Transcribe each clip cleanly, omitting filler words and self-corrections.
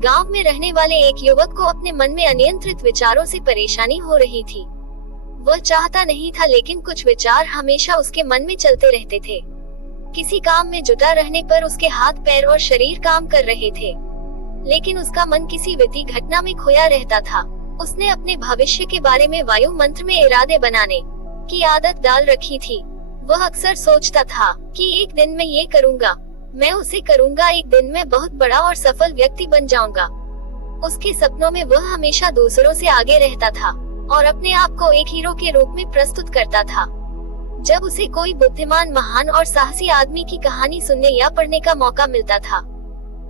गांव में रहने वाले एक युवक को अपने मन में अनियंत्रित विचारों से परेशानी हो रही थी। वह चाहता नहीं था, लेकिन कुछ विचार हमेशा उसके मन में चलते रहते थे। किसी काम में जुटा रहने पर उसके हाथ पैर और शरीर काम कर रहे थे, लेकिन उसका मन किसी वित्तीय घटना में खोया रहता था। उसने अपने भविष्य के बारे में वायु मंत्र में इरादे बनाने की आदत डाल रखी थी। वह अक्सर सोचता था कि एक दिन मैं ये करूँगा, मैं उसे करूँगा, एक दिन मैं बहुत बड़ा और सफल व्यक्ति बन जाऊंगा। उसके सपनों में वह हमेशा दूसरों से आगे रहता था और अपने आप को एक हीरो के रूप में प्रस्तुत करता था। जब उसे कोई बुद्धिमान, महान और साहसी आदमी की कहानी सुनने या पढ़ने का मौका मिलता था,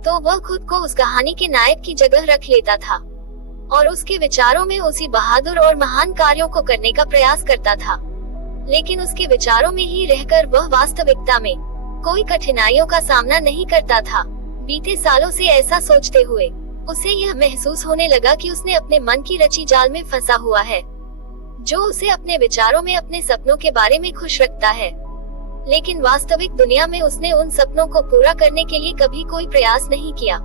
तो वह खुद को उस कहानी के नायक की जगह रख लेता था और उसके विचारों में उसी बहादुर और महान कार्यों को करने का प्रयास करता था। लेकिन उसके विचारों में ही रहकर वह वास्तविकता में कोई कठिनाइयों का सामना नहीं करता था। बीते सालों से ऐसा सोचते हुए उसे यह महसूस होने लगा कि उसने अपने मन की रची जाल में फंसा हुआ है, जो उसे अपने विचारों में अपने सपनों के बारे में खुश रखता है। लेकिन वास्तविक दुनिया में उसने उन सपनों को पूरा करने के लिए कभी कोई प्रयास नहीं किया।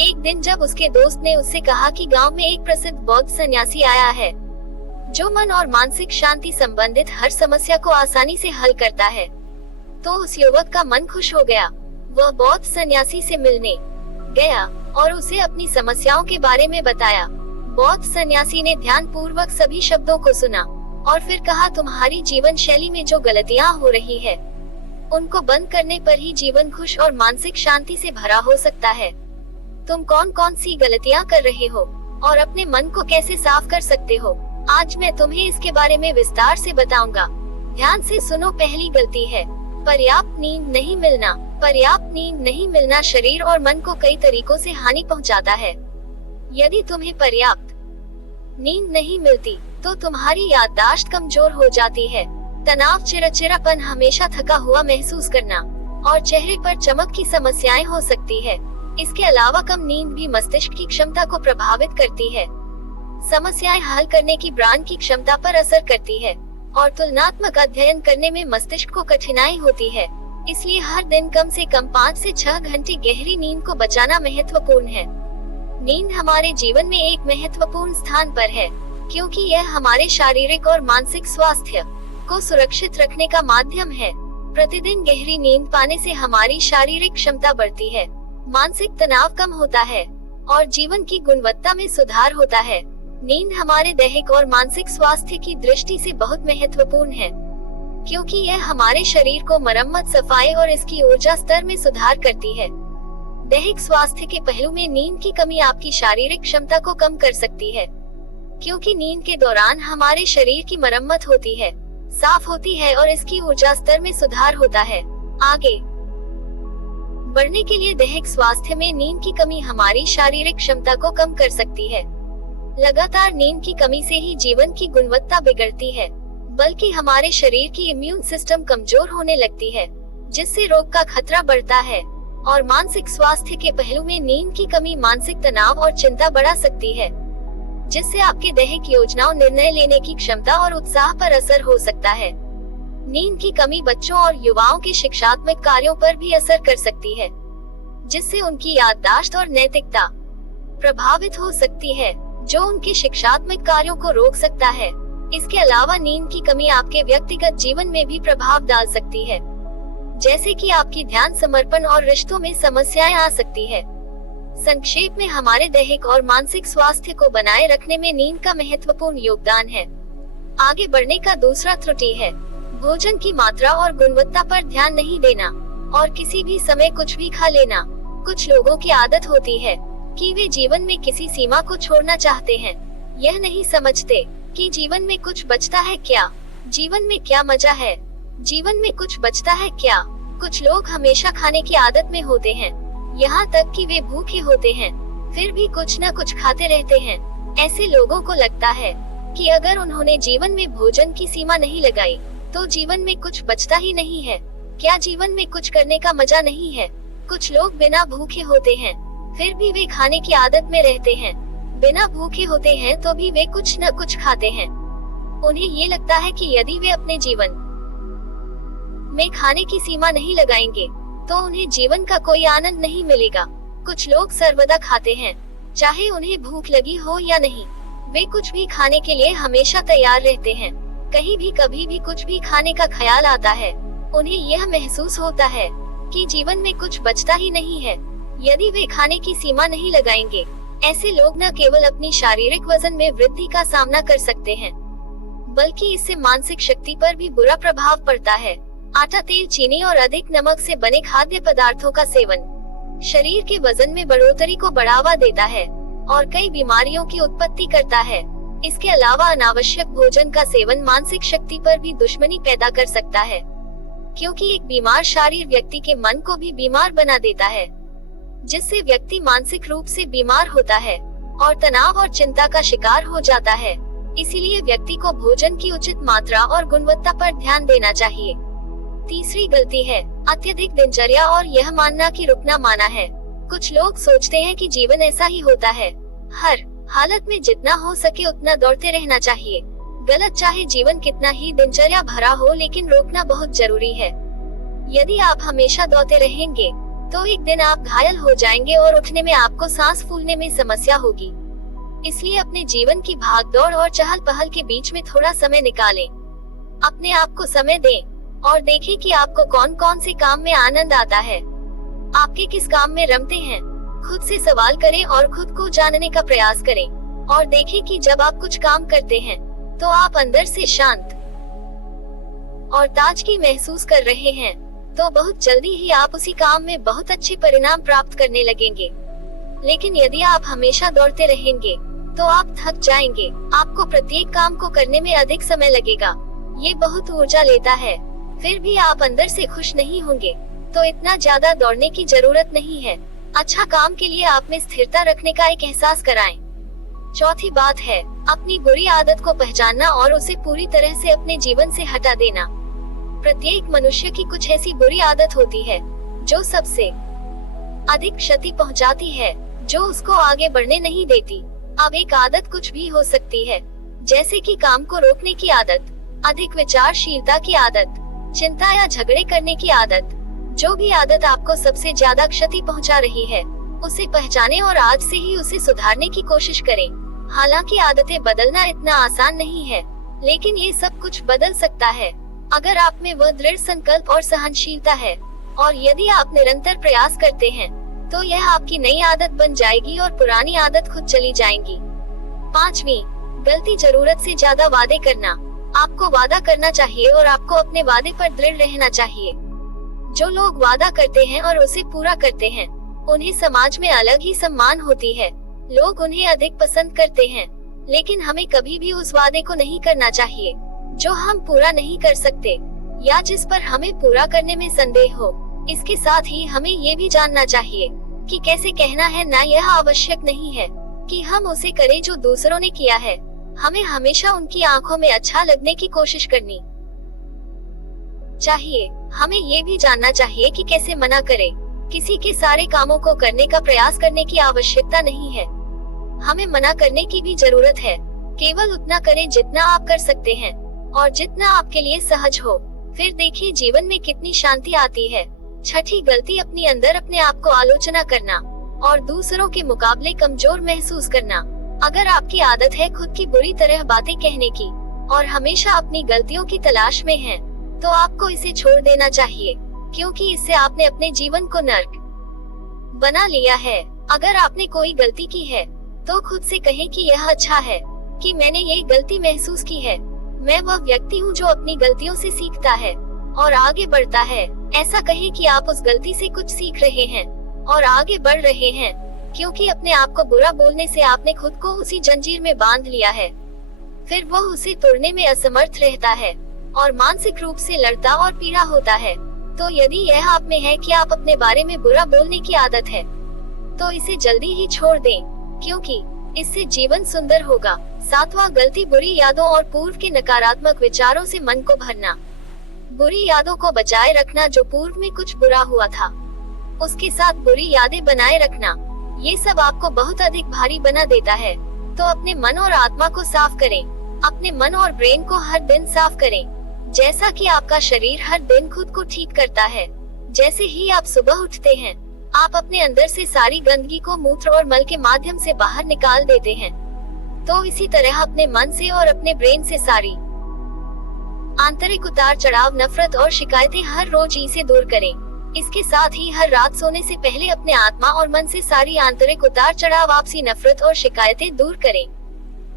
एक दिन जब उसके दोस्त ने उससे कहा कि गांव में एक प्रसिद्ध बौद्ध सन्यासी आया है, जो मन और मानसिक शांति संबंधित हर समस्या को आसानी से हल करता है, तो उस युवक का मन खुश हो गया। वह बौद्ध सन्यासी से मिलने गया और उसे अपनी समस्याओं के बारे में बताया। बौद्ध सन्यासी ने ध्यानपूर्वक सभी शब्दों को सुना और फिर कहा, तुम्हारी जीवन शैली में जो गलतियां हो रही है, उनको बंद करने पर ही जीवन खुश और मानसिक शांति से भरा हो सकता है। तुम कौन कौन सी गलतियां कर रहे हो और अपने मन को कैसे साफ कर सकते हो, आज मैं तुम्हें इसके बारे में विस्तार से बताऊंगा। ध्यान से सुनो। पहली गलती है पर्याप्त नींद नहीं मिलना। पर्याप्त नींद नहीं मिलना शरीर और मन को कई तरीकों से हानि पहुंचाता है। यदि तुम्हें पर्याप्त नींद नहीं मिलती तो तुम्हारी याददाश्त कमजोर हो जाती है। तनाव, चिड़चिड़ापन, हमेशा थका हुआ महसूस करना और चेहरे पर चमक की समस्याएं हो सकती है। इसके अलावा कम नींद भी मस्तिष्क की क्षमता को प्रभावित करती है, समस्याएं हल करने की ब्रेन की क्षमता पर असर करती है और तुलनात्मक अध्ययन करने में मस्तिष्क को कठिनाई होती है। इसलिए हर दिन कम से कम 5 से 6 घंटे गहरी नींद को बचाना महत्वपूर्ण है। नींद हमारे जीवन में एक महत्वपूर्ण स्थान पर है, क्योंकि यह हमारे शारीरिक और मानसिक स्वास्थ्य को सुरक्षित रखने का माध्यम है। प्रतिदिन गहरी नींद पाने से हमारी शारीरिक क्षमता बढ़ती है, मानसिक तनाव कम होता है और जीवन की गुणवत्ता में सुधार होता है। नींद हमारे दैहिक और मानसिक स्वास्थ्य की दृष्टि से बहुत महत्वपूर्ण है, क्योंकि यह हमारे शरीर को मरम्मत, सफाई और इसकी ऊर्जा स्तर में सुधार करती है। दैहिक स्वास्थ्य के पहलू में नींद की कमी आपकी शारीरिक क्षमता को कम कर सकती है, क्योंकि नींद के दौरान हमारे शरीर की मरम्मत होती है, साफ होती है और इसकी ऊर्जा स्तर में सुधार होता है। आगे बढ़ने के लिए दैहिक स्वास्थ्य में नींद की कमी हमारी शारीरिक क्षमता को कम कर सकती है। लगातार नींद की कमी से ही जीवन की गुणवत्ता बिगड़ती है, बल्कि हमारे शरीर की इम्यून सिस्टम कमजोर होने लगती है, जिससे रोग का खतरा बढ़ता है। और मानसिक स्वास्थ्य के पहलू में नींद की कमी मानसिक तनाव और चिंता बढ़ा सकती है, जिससे आपके दैहिक योजनाओं, निर्णय लेने की क्षमता और उत्साह पर असर हो सकता है। नींद की कमी बच्चों और युवाओं के शिक्षात्मक कार्यों पर भी असर कर सकती है, जिससे उनकी याददाश्त और नैतिकता प्रभावित हो सकती है, जो उनके शिक्षात्मक कार्यों को रोक सकता है। इसके अलावा नींद की कमी आपके व्यक्तिगत जीवन में भी प्रभाव डाल सकती है, जैसे कि आपकी ध्यान, समर्पण और रिश्तों में समस्याएं आ सकती है। संक्षेप में, हमारे दैहिक और मानसिक स्वास्थ्य को बनाए रखने में नींद का महत्वपूर्ण योगदान है। आगे बढ़ने का दूसरा त्रुटि है भोजन की मात्रा और गुणवत्ता पर ध्यान नहीं देना और किसी भी समय कुछ भी खा लेना। कुछ लोगों की आदत होती है कि वे जीवन में किसी सीमा को छोड़ना चाहते हैं, यह नहीं समझते कि जीवन में कुछ बचता है क्या, जीवन में क्या मजा है, जीवन में कुछ बचता है क्या। कुछ लोग हमेशा खाने की आदत में होते हैं, यहाँ तक कि वे भूखे होते हैं फिर भी कुछ न कुछ खाते रहते हैं। ऐसे लोगों को लगता है कि अगर उन्होंने जीवन में भोजन की सीमा नहीं लगाई तो जीवन में कुछ बचता ही नहीं है। क्या जीवन में कुछ करने का मजा नहीं है? कुछ लोग बिना भूखे होते हैं फिर भी वे खाने की आदत में रहते हैं, बिना भूखे होते हैं तो भी वे कुछ न कुछ खाते हैं। उन्हें ये लगता है कि यदि वे अपने जीवन में खाने की सीमा नहीं लगाएंगे तो उन्हें जीवन का कोई आनंद नहीं मिलेगा। कुछ लोग सर्वदा खाते हैं चाहे उन्हें भूख लगी हो या नहीं। वे कुछ भी खाने के लिए हमेशा तैयार रहते हैं। कहीं भी कभी भी कुछ भी खाने का ख्याल आता है, उन्हें यह महसूस होता है कि जीवन में कुछ बचता ही नहीं है यदि वे खाने की सीमा नहीं लगाएंगे। ऐसे लोग न केवल अपनी शारीरिक वजन में वृद्धि का सामना कर सकते हैं, बल्कि इससे मानसिक शक्ति पर भी बुरा प्रभाव पड़ता है। आटा, तेल, चीनी और अधिक नमक से बने खाद्य पदार्थों का सेवन शरीर के वजन में बढ़ोतरी को बढ़ावा देता है और कई बीमारियों की उत्पत्ति करता है। इसके अलावा अनावश्यक भोजन का सेवन मानसिक शक्ति पर भी दुश्मनी पैदा कर सकता है, क्योंकि एक बीमार शरीर व्यक्ति के मन को भी बीमार बना देता है, जिससे व्यक्ति मानसिक रूप से बीमार होता है और तनाव और चिंता का शिकार हो जाता है। इसीलिए व्यक्ति को भोजन की उचित मात्रा और गुणवत्ता पर ध्यान देना चाहिए। तीसरी गलती है अत्यधिक दिनचर्या और यह मानना कि रुकना माना है। कुछ लोग सोचते हैं कि जीवन ऐसा ही होता है, हर हालत में जितना हो सके उतना दौड़ते रहना चाहिए। गलत, चाहे जीवन कितना ही दिनचर्या भरा हो, लेकिन रोकना बहुत जरूरी है। यदि आप हमेशा दौड़ते रहेंगे तो एक दिन आप घायल हो जाएंगे और उठने में आपको सांस फूलने में समस्या होगी। इसलिए अपने जीवन की भागदौड़ और चहल पहल के बीच में थोड़ा समय निकालें। अपने आप को समय दें और देखें कि आपको कौन कौन से काम में आनंद आता है, आपके किस काम में रमते हैं। खुद से सवाल करें और खुद को जानने का प्रयास करें और देखें कि जब आप कुछ काम करते हैं तो आप अंदर से शांत और ताजगी महसूस कर रहे हैं, तो बहुत जल्दी ही आप उसी काम में बहुत अच्छे परिणाम प्राप्त करने लगेंगे। लेकिन यदि आप हमेशा दौड़ते रहेंगे तो आप थक जाएंगे। आपको प्रत्येक काम को करने में अधिक समय लगेगा, ये बहुत ऊर्जा लेता है, फिर भी आप अंदर से खुश नहीं होंगे। तो इतना ज्यादा दौड़ने की जरूरत नहीं है। अच्छा काम के लिए आप में स्थिरता रखने का एक एहसास कराएं। चौथी बात है अपनी बुरी आदत को पहचानना और उसे पूरी तरह से अपने जीवन से हटा देना। प्रत्येक मनुष्य की कुछ ऐसी बुरी आदत होती है जो सबसे अधिक क्षति पहुंचाती है, जो उसको आगे बढ़ने नहीं देती। अब एक आदत कुछ भी हो सकती है, जैसे कि काम को रोकने की आदत, अधिक विचारशीलता की आदत, चिंता या झगड़े करने की आदत। जो भी आदत आपको सबसे ज्यादा क्षति पहुंचा रही है, उसे पहचानें और आज से ही उसे सुधारने की कोशिश करें। हालांकि आदतें बदलना इतना आसान नहीं है, लेकिन ये सब कुछ बदल सकता है अगर आप में वह दृढ़ संकल्प और सहनशीलता है। और यदि आप निरंतर प्रयास करते हैं तो यह आपकी नई आदत बन जाएगी और पुरानी आदत खुद चली जाएंगी। पांचवी गलती, जरूरत से ज्यादा वादे करना। आपको वादा करना चाहिए और आपको अपने वादे पर दृढ़ रहना चाहिए। जो लोग वादा करते हैं और उसे पूरा करते हैं, उन्हें समाज में अलग ही सम्मान होती है। लोग उन्हें अधिक पसंद करते हैं, लेकिन हमें कभी भी उस वादे को नहीं करना चाहिए जो हम पूरा नहीं कर सकते या जिस पर हमें पूरा करने में संदेह हो। इसके साथ ही हमें ये भी जानना चाहिए कि कैसे कहना है ना। यह आवश्यक नहीं है कि हम उसे करें जो दूसरों ने किया है। हमें हमेशा उनकी आंखों में अच्छा लगने की कोशिश करनी चाहिए। हमें ये भी जानना चाहिए कि कैसे मना करें। किसी के सारे कामों को करने का प्रयास करने की आवश्यकता नहीं है। हमें मना करने की भी जरूरत है। केवल उतना करें जितना आप कर सकते हैं और जितना आपके लिए सहज हो। फिर देखिए जीवन में कितनी शांति आती है। छठी गलती, अपने अंदर अपने आप को आलोचना करना और दूसरों के मुकाबले कमजोर महसूस करना। अगर आपकी आदत है खुद की बुरी तरह बातें कहने की और हमेशा अपनी गलतियों की तलाश में हैं, तो आपको इसे छोड़ देना चाहिए, क्योंकि इससे आपने अपने जीवन को नर्क बना लिया है। अगर आपने कोई गलती की है तो खुद से कहें कि यह अच्छा है कि मैंने ये गलती महसूस की है। मैं वह व्यक्ति हूँ जो अपनी गलतियों से सीखता है और आगे बढ़ता है। ऐसा कहें कि आप उस गलती से कुछ सीख रहे हैं और आगे बढ़ रहे हैं, क्योंकि अपने आप को बुरा बोलने से आपने खुद को उसी जंजीर में बांध लिया है। फिर वह उसे तोड़ने में असमर्थ रहता है और मानसिक रूप से लड़ता और पीड़ा होता है। तो यदि यह आप में है कि आप अपने बारे में बुरा बोलने की आदत है, तो इसे जल्दी ही छोड़ दें, क्योंकि इससे जीवन सुंदर होगा। सातवां गलती, बुरी यादों और पूर्व के नकारात्मक विचारों से मन को भरना। बुरी यादों को बचाए रखना, जो पूर्व में कुछ बुरा हुआ था उसके साथ बुरी यादें बनाए रखना, ये सब आपको बहुत अधिक भारी बना देता है। तो अपने मन और आत्मा को साफ करें। अपने मन और ब्रेन को हर दिन साफ करें, जैसा कि आपका शरीर हर दिन खुद को ठीक करता है। जैसे ही आप सुबह उठते हैं आप अपने अंदर से सारी गंदगी को मूत्र और मल के माध्यम से बाहर निकाल देते हैं। तो इसी तरह अपने मन से और अपने ब्रेन से सारी आंतरिक उतार चढ़ाव, नफरत और शिकायतें हर रोज इसे दूर करें। इसके साथ ही हर रात सोने से पहले अपने आत्मा और मन से सारी आंतरिक उतार चढ़ाव, आपसी नफरत और शिकायतें दूर करें।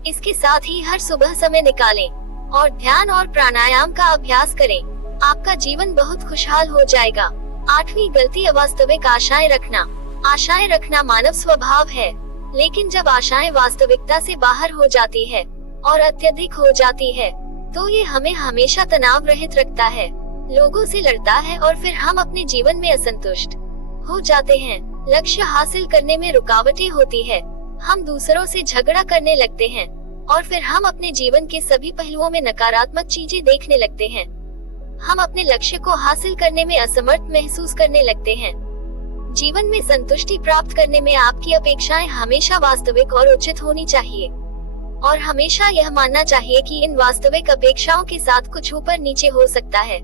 इसके साथ ही हर सुबह समय निकालें और ध्यान और प्राणायाम का अभ्यास करें। आपका जीवन बहुत खुशहाल हो जाएगा। 8वीं गलती, अवास्तविक आशाएं रखना। आशाएं रखना मानव स्वभाव है, लेकिन जब आशाएं वास्तविकता से बाहर हो जाती है और अत्यधिक हो जाती है, तो ये हमें हमेशा तनाव रहित रखता है, लोगों से लड़ता है और फिर हम अपने जीवन में असंतुष्ट हो जाते हैं। लक्ष्य हासिल करने में रुकावटें होती है, हम दूसरों से झगड़ा करने लगते हैं और फिर हम अपने जीवन के सभी पहलुओं में नकारात्मक चीजें देखने लगते हैं। हम अपने लक्ष्य को हासिल करने में असमर्थ महसूस करने लगते हैं। जीवन में संतुष्टि प्राप्त करने में आपकी अपेक्षाएं हमेशा वास्तविक और उचित होनी चाहिए और हमेशा यह मानना चाहिए कि इन वास्तविक अपेक्षाओं के साथ कुछ ऊपर नीचे हो सकता है।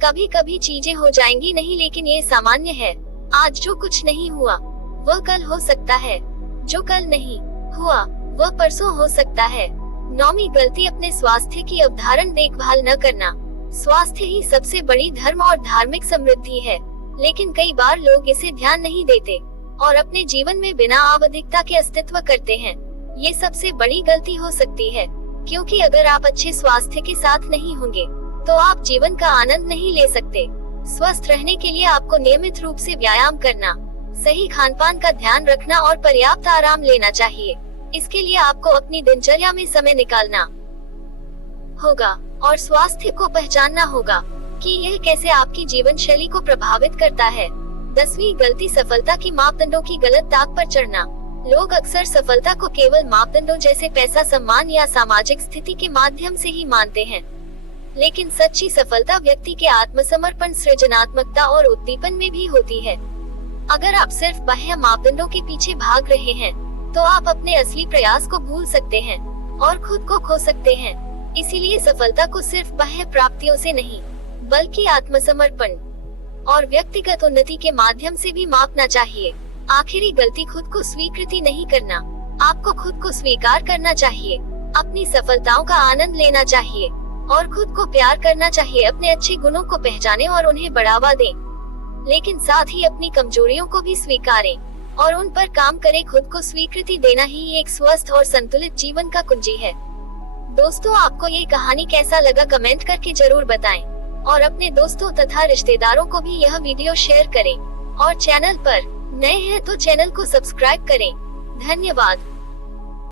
कभी कभी चीजें हो जाएंगी नहीं, लेकिन ये सामान्य है। आज जो कुछ नहीं हुआ वह कल हो सकता है, जो कल नहीं हुआ वह परसों हो सकता है। 9वीं गलती, अपने स्वास्थ्य की अवधारण देखभाल न करना। स्वास्थ्य ही सबसे बड़ी धर्म और धार्मिक समृद्धि है, लेकिन कई बार लोग इसे ध्यान नहीं देते और अपने जीवन में बिना आवधिकता के अस्तित्व करते हैं। ये सबसे बड़ी गलती हो सकती है, क्योंकि अगर आप अच्छे स्वास्थ्य के साथ नहीं होंगे तो आप जीवन का आनंद नहीं ले सकते। स्वस्थ रहने के लिए आपको नियमित रूप से व्यायाम करना, सही खानपान का ध्यान रखना और पर्याप्त आराम लेना चाहिए। इसके लिए आपको अपनी दिनचर्या में समय निकालना होगा और स्वास्थ्य को पहचानना होगा कि यह कैसे आपकी जीवन शैली को प्रभावित करता है। 10वीं गलती, सफलता की मापदंडों की गलत ताक पर चढ़ना। लोग अक्सर सफलता को केवल मापदंडों जैसे पैसा, सम्मान या सामाजिक स्थिति के माध्यम से ही मानते हैं, लेकिन सच्ची सफलता व्यक्ति के आत्मसमर्पण, सृजनात्मकता और उद्दीपन में भी होती है। अगर आप सिर्फ बाह्य मापदंडों के पीछे भाग रहे हैं, तो आप अपने असली प्रयास को भूल सकते हैं और खुद को खो सकते हैं। इसीलिए सफलता को सिर्फ बाह्य प्राप्तियों से नहीं, बल्कि आत्मसमर्पण और व्यक्तिगत उन्नति के माध्यम से भी मापना चाहिए। आखिरी गलती, खुद को स्वीकृति नहीं करना। आपको खुद को स्वीकार करना चाहिए, अपनी सफलताओं का आनंद लेना चाहिए और खुद को प्यार करना चाहिए। अपने अच्छे गुणों को पहचानें और उन्हें बढ़ावा दें, लेकिन साथ ही अपनी कमजोरियों को भी स्वीकारें और उन पर काम करें। खुद को स्वीकृति देना ही एक स्वस्थ और संतुलित जीवन का कुंजी है। दोस्तों, आपको ये कहानी कैसा लगा कमेंट करके जरूर बताएं और अपने दोस्तों तथा रिश्तेदारों को भी यह वीडियो शेयर करें और चैनल पर नए हैं तो चैनल को सब्सक्राइब करें। धन्यवाद।